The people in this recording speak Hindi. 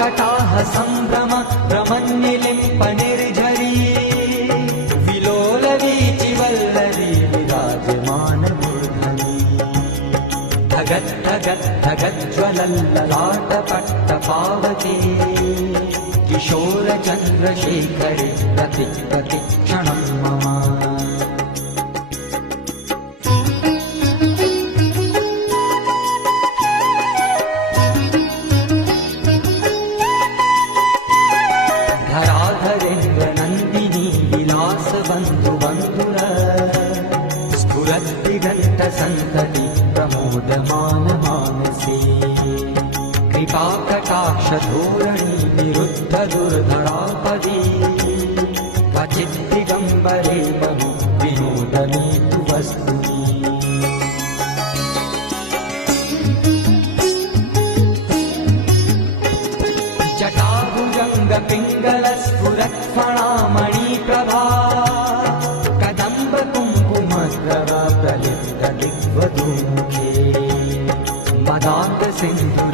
कटाह सम्भ्रम भ्रमन्निलिम्प निर्झरी विलोल वीचिवल्लरी विराजमान मूर्धनि धगत् धगत् धगज्ज्वलल्ललाट पट्टपावके किशोर चन्द्रशेखरे प्रति प्रतिक्षणं मम धराधरेन्द्र नन्दिनी विलास बन्धु बन्धुर स्फुरद्दिगन्त सन्तति प्रमोदमान मानसे कृपा कटाक्ष धोरणी निरुद्ध दुर्धरापदी क्वचित् दिगम्बरे बहु विनोदनी तु वस्तुनि जटाभुजङ्ग पिङ्गल स्फुरत्फणामणि प्रभा कदम्ब कुङ्कुमद्रव प्रलिप्त दिग्वधूमुखे मदान्त सिन्धु